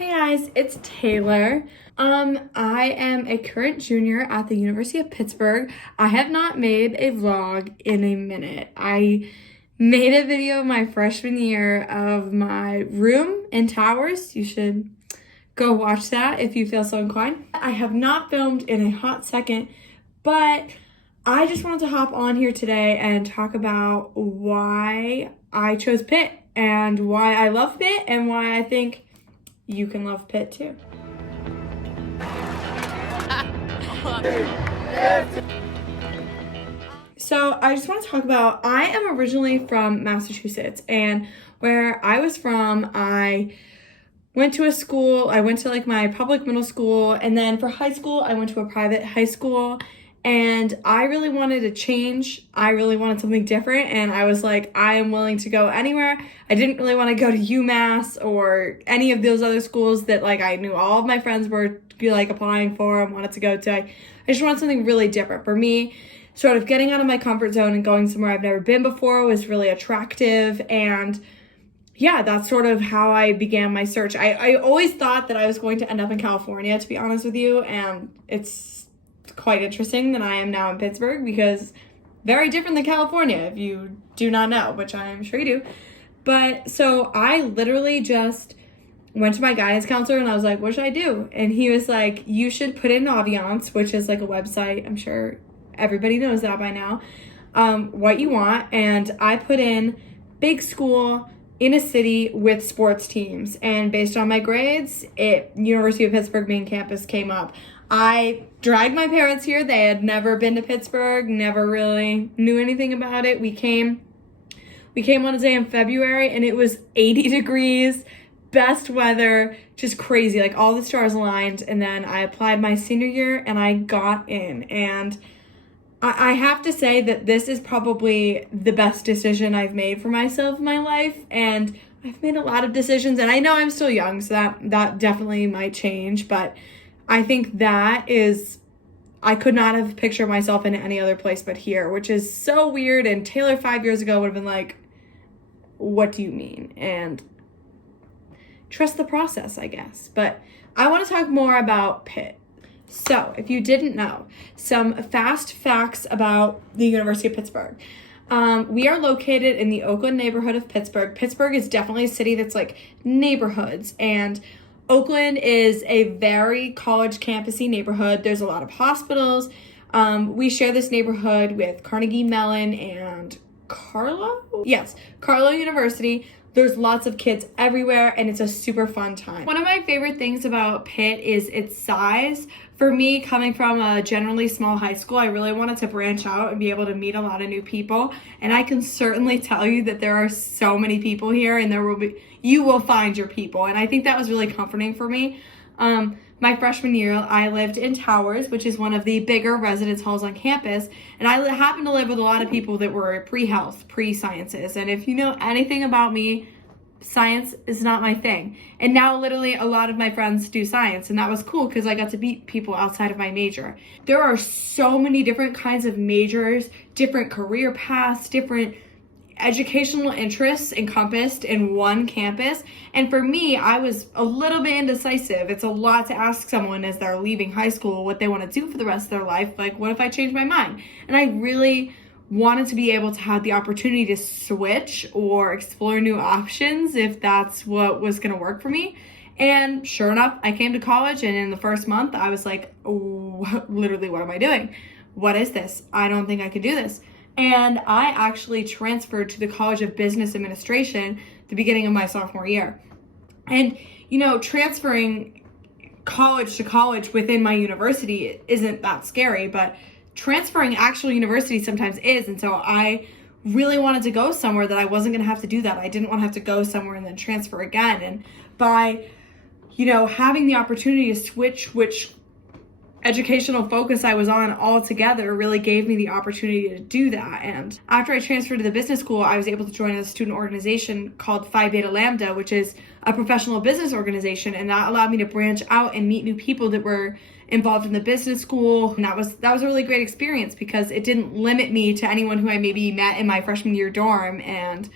Hey guys, it's Taylor. I am a current junior at the University of Pittsburgh. I have not made a vlog in a minute. I made a video my freshman year of my room in Towers. You should go watch that if you feel so inclined. I have not filmed in a hot second, but I just wanted to hop on here today and talk about why I chose Pitt and why I love Pitt and why I think you can love Pitt too. So I just want to talk about, I am originally from Massachusetts, and where I was from, I went to a school, I went to like my public middle school, and then for high school, I went to a private high school, and I really wanted to change. I really wanted something different, and I was like, I am willing to go anywhere. I didn't really want to go to UMass or any of those other schools that like I knew all of my friends were like applying for and wanted to go to. I just wanted something really different. For me, sort of getting out of my comfort zone and going somewhere I've never been before was really attractive, and yeah, that's sort of how I began my search. I always thought that I was going to end up in California, to be honest with you, and it's quite interesting that I am now in Pittsburgh, because very different than California, if you do not know, which I'm sure you do. But so I literally just went to my guidance counselor and I was like, what should I do? And he was like, you should put in Naviance, which is like a website, I'm sure everybody knows that by now, what you want. And I put in big school in a city with sports teams, and based on my grades, University of Pittsburgh main campus came up. I dragged my parents here. They had never been to Pittsburgh, never really knew anything about it. We came on a day in February and it was 80 degrees, best weather, just crazy, like all the stars aligned. And then I applied my senior year and I got in. And I have to say that this is probably the best decision I've made for myself in my life. And I've made a lot of decisions, and I know I'm still young, so that definitely might change, but I think that is, I could not have pictured myself in any other place but here, which is so weird. And Taylor 5 years ago would have been like, what do you mean? And trust the process, I guess. But I want to talk more about Pitt. So if you didn't know, some fast facts about the University of Pittsburgh. We are located in the Oakland neighborhood of Pittsburgh. Pittsburgh is definitely a city that's like neighborhoods, and Oakland is a very college campusy neighborhood. There's a lot of hospitals. We share this neighborhood with Carnegie Mellon and Carlow University. There's lots of kids everywhere, and it's a super fun time. One of my favorite things about Pitt is its size. For me, coming from a generally small high school, I really wanted to branch out and be able to meet a lot of new people. And I can certainly tell you that there are so many people here, and you will find your people. And I think that was really comforting for me. My freshman year, I lived in Towers, which is one of the bigger residence halls on campus. And I happened to live with a lot of people that were pre-health, pre-sciences. And if you know anything about me, science is not my thing. And now literally a lot of my friends do science, and that was cool because I got to meet people outside of my major. There are so many different kinds of majors, different career paths, different educational interests encompassed in one campus. And for me, I was a little bit indecisive. It's a lot to ask someone as they're leaving high school what they want to do for the rest of their life. Like, what if I change my mind? And I really wanted to be able to have the opportunity to switch or explore new options if that's what was going to work for me. And sure enough, I came to college, and in the first month, I was like, oh, literally, what am I doing? What is this? I don't think I can do this. And I actually transferred to the College of Business Administration the beginning of my sophomore year. And, transferring college to college within my university isn't that scary, but transferring actual university sometimes is. And so I really wanted to go somewhere that I wasn't going to have to do that. I didn't want to have to go somewhere and then transfer again. And by, having the opportunity to switch which educational focus I was on altogether really gave me the opportunity to do that. And after I transferred to the business school, I was able to join a student organization called Phi Beta Lambda, which is a professional business organization. And that allowed me to branch out and meet new people that were involved in the business school. And that was a really great experience because it didn't limit me to anyone who I maybe met in my freshman year dorm. And,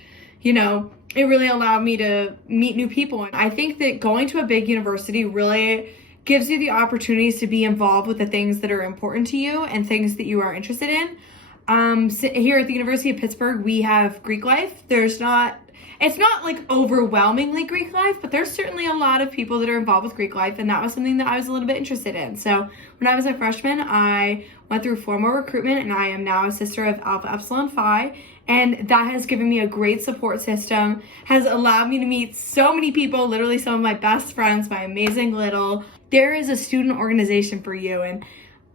it really allowed me to meet new people. And I think that going to a big university really gives you the opportunities to be involved with the things that are important to you and things that you are interested in. Here at the University of Pittsburgh, we have Greek life. It's not like overwhelmingly Greek life, but there's certainly a lot of people that are involved with Greek life, and that was something that I was a little bit interested in. So when I was a freshman, I went through formal recruitment, and I am now a sister of Alpha Epsilon Phi, and that has given me a great support system, has allowed me to meet so many people, literally some of my best friends, my amazing little. There is a student organization for you, and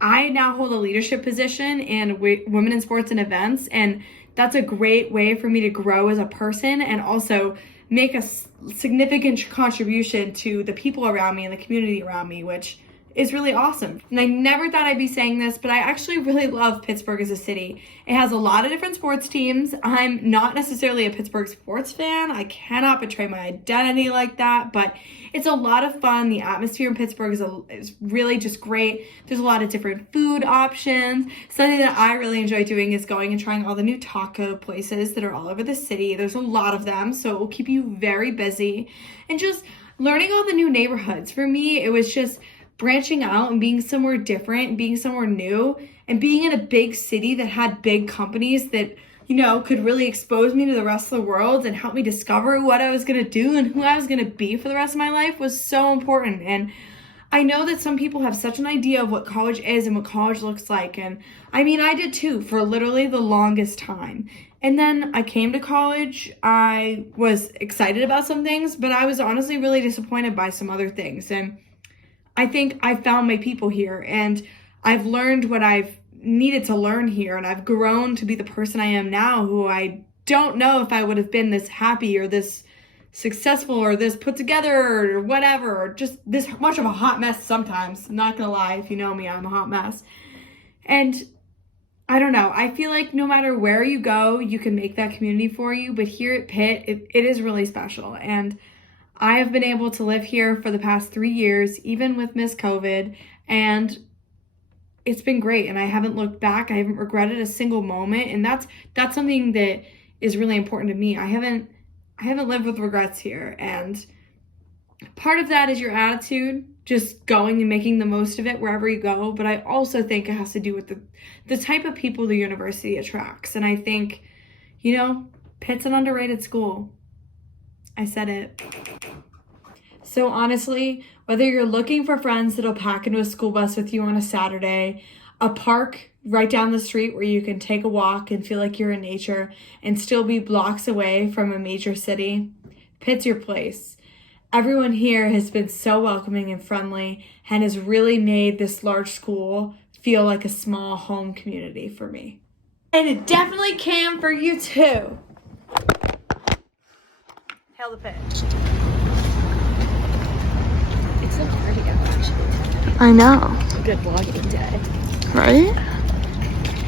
I now hold a leadership position in women in sports and events, and that's a great way for me to grow as a person and also make a significant contribution to the people around me and the community around me, which is really awesome. And I never thought I'd be saying this, but I actually really love Pittsburgh as a city. It has a lot of different sports teams. I'm not necessarily a Pittsburgh sports fan. I cannot betray my identity like that, but it's a lot of fun. The atmosphere in Pittsburgh is really just great. There's a lot of different food options. Something that I really enjoy doing is going and trying all the new taco places that are all over the city. There's a lot of them, so it will keep you very busy. And just learning all the new neighborhoods. For me, it was just branching out and being somewhere different, being somewhere new, and being in a big city that had big companies that, you know, could really expose me to the rest of the world and help me discover what I was going to do and who I was going to be for the rest of my life was so important. And I know that some people have such an idea of what college is and what college looks like. And I mean, I did too for literally the longest time. And then I came to college. I was excited about some things, but I was honestly really disappointed by some other things. And I think I found my people here, and I've learned what I've needed to learn here, and I've grown to be the person I am now, who I don't know if I would have been this happy or this successful or this put together or whatever, or just this much of a hot mess sometimes. I'm not gonna lie, if you know me, I'm a hot mess. And I don't know, I feel like no matter where you go, you can make that community for you, but here at Pitt, it is really special. And I have been able to live here for the past 3 years, even with Miss COVID, and it's been great. And I haven't looked back. I haven't regretted a single moment, and that's something that is really important to me. I haven't lived with regrets here, and part of that is your attitude, just going and making the most of it wherever you go. But I also think it has to do with the type of people the university attracts, and I think, you know, Pitt's an underrated school. I said it. So honestly, whether you're looking for friends that'll pack into a school bus with you on a Saturday, a park right down the street where you can take a walk and feel like you're in nature and still be blocks away from a major city, Pitt's your place. Everyone here has been so welcoming and friendly and has really made this large school feel like a small home community for me. And it definitely can for you too. Hail the Pitt. It's so hard to get actually. I know. Good vlogging day. Right?